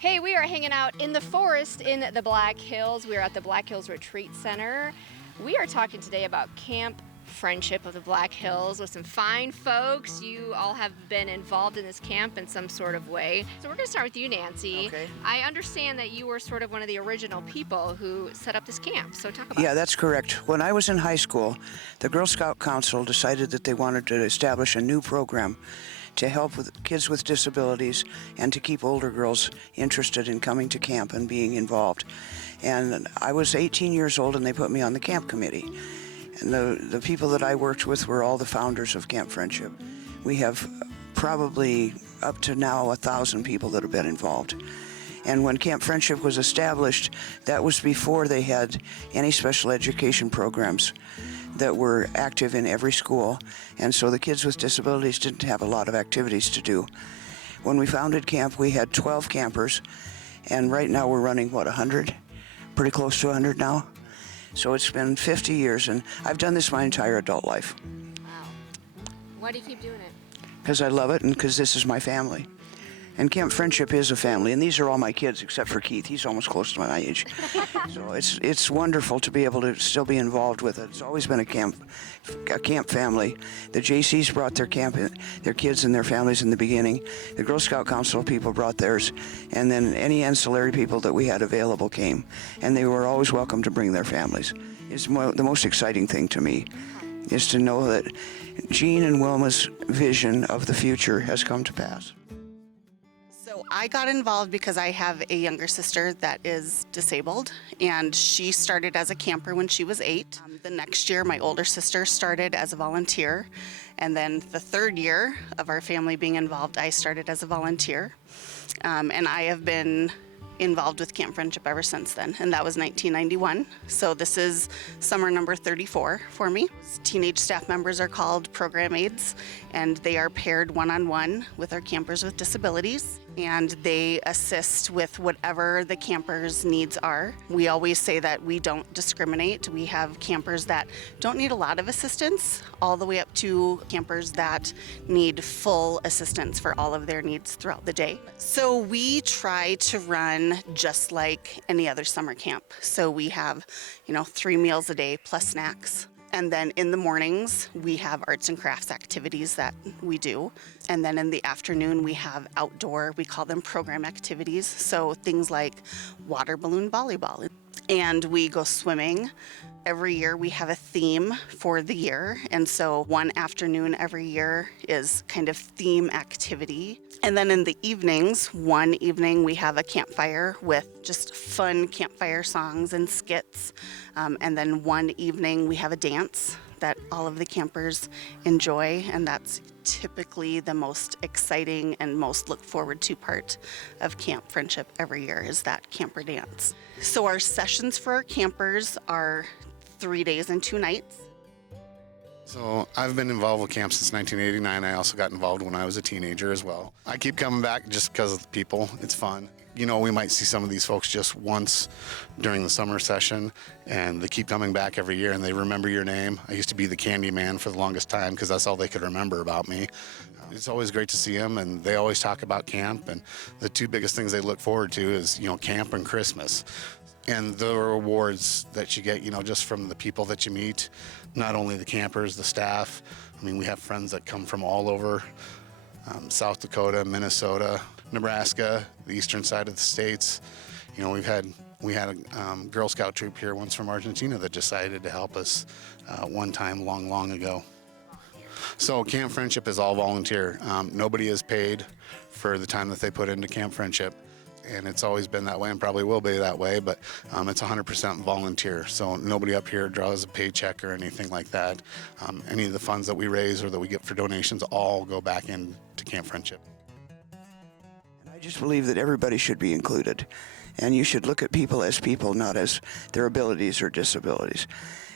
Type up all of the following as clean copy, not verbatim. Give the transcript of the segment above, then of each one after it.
Hey, we are hanging out in the forest in the Black Hills. We are at the Black Hills Retreat Center. We are talking today about Camp Friendship of the Black Hills with some fine folks. You all have been involved in this camp in some sort of way. So we're going to start with you, Nancy. Okay. I understand that you were sort of one of the original people who set up this camp. So talk about Yeah, that's correct. When I was in high school, the Girl Scout Council decided that they wanted to establish a new program to help with kids with disabilities and to keep older girls interested in coming to camp and being involved. And I was 18 years old and they put me on the camp committee. And the people that I worked with were all the founders of Camp Friendship. We have probably up to now 1,000 people that have been involved. And when Camp Friendship was established, that was before they had any special education programs that were active in every school. And so the kids with disabilities didn't have a lot of activities to do. When we founded camp, we had 12 campers. And right now we're running, 100? Pretty close to 100 now. So it's been 50 years, and I've done this my entire adult life. Wow. Why do you keep doing it? Because I love it and because this is my family. And Camp Friendship is a family, and these are all my kids except for Keith. He's almost close to my age. So it's wonderful to be able to still be involved with it. It's always been a camp family. The Jaycees brought their kids and their families in the beginning. The Girl Scout Council people brought theirs, and then any ancillary people that we had available came, and they were always welcome to bring their families. It's the most exciting thing to me is to know that Jean and Wilma's vision of the future has come to pass. So I got involved because I have a younger sister that is disabled, and she started as a camper when she was 8. The next year, my older sister started as a volunteer, and then the third year of our family being involved, I started as a volunteer, and I have been involved with Camp Friendship ever since then, and that was 1991. So this is summer number 34 for me. Teenage staff members are called program aides, and they are paired one-on-one with our campers with disabilities, and they assist with whatever the campers' needs are. We always say that we don't discriminate. We have campers that don't need a lot of assistance, all the way up to campers that need full assistance for all of their needs throughout the day. So we try to run just like any other summer camp. So we have, 3 meals a day plus snacks. And then in the mornings, we have arts and crafts activities that we do. And then in the afternoon, we have outdoor, we call them program activities. So things like water balloon volleyball. And we go swimming. Every year we have a theme for the year. And so one afternoon every year is kind of theme activity. And then in the evenings, one evening we have a campfire with just fun campfire songs and skits. And then one evening we have a dance that all of the campers enjoy, and that's typically the most exciting and most look forward to part of Camp Friendship every year is that camper dance. So our sessions for our campers are 3 days and 2 nights. So I've been involved with camp since 1989. I also got involved when I was a teenager as well. I keep coming back just because of the people. It's fun. We might see some of these folks just once during the summer session, and they keep coming back every year, and they remember your name. I used to be the candy man for the longest time because that's all they could remember about me. It's always great to see them, and they always talk about camp, and the 2 biggest things they look forward to is, camp and Christmas. And the rewards that you get, just from the people that you meet, not only the campers, the staff. We have friends that come from all over, South Dakota, Minnesota, Nebraska, the eastern side of the states. We had a Girl Scout troop here once from Argentina that decided to help us one time long ago. So Camp Friendship is all volunteer. Nobody is paid for the time that they put into Camp Friendship. And it's always been that way and probably will be that way, but it's 100% volunteer. So nobody up here draws a paycheck or anything like that. Any of the funds that we raise or that we get for donations all go back into Camp Friendship. And I just believe that everybody should be included. And you should look at people as people, not as their abilities or disabilities.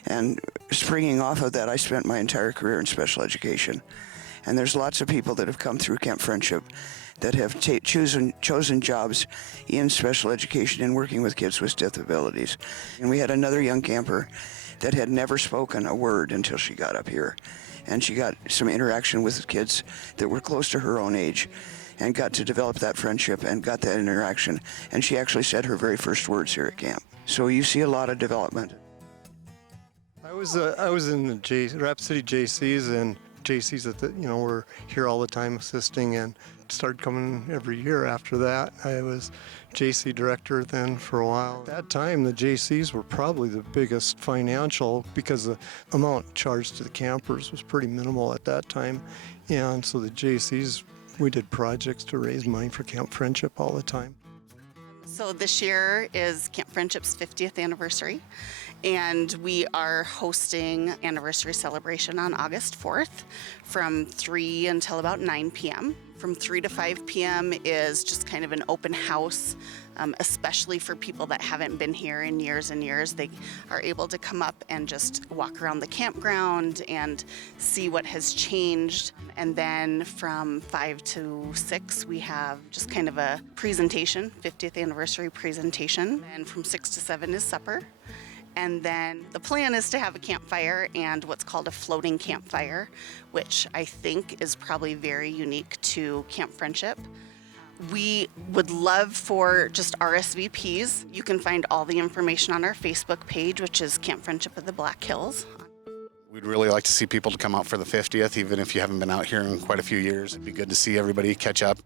And springing off of that, I spent my entire career in special education. And there's lots of people that have come through Camp Friendship that have chosen jobs in special education and working with kids with disabilities. And we had another young camper that had never spoken a word until she got up here. And she got some interaction with kids that were close to her own age. and got to develop that friendship and got that interaction. And she actually said her very first words here at camp. So you see a lot of development. I was in the Rapid City Jaycees, and Jaycees were here all the time assisting, and started coming every year after that. I was JC director then for a while. At that time, the Jaycees were probably the biggest financial, because the amount charged to the campers was pretty minimal at that time. And so the Jaycees, we did projects to raise money for Camp Friendship all the time. So this year is Camp Friendship's 50th anniversary, and we are hosting anniversary celebration on August 4th from 3 until about 9 p.m. From 3 to 5 p.m. is just kind of an open house, especially for people that haven't been here in years and years. They are able to come up and just walk around the campground and see what has changed. And then from 5 to 6, we have just kind of a presentation, 50th anniversary presentation. And from 6 to 7 is supper. And then the plan is to have a campfire and what's called a floating campfire, which I think is probably very unique to Camp Friendship. We would love for just RSVPs. You can find all the information on our Facebook page, which is Camp Friendship of the Black Hills. We'd really like to see people to come out for the 50th, even if you haven't been out here in quite a few years. It'd be good to see everybody catch up.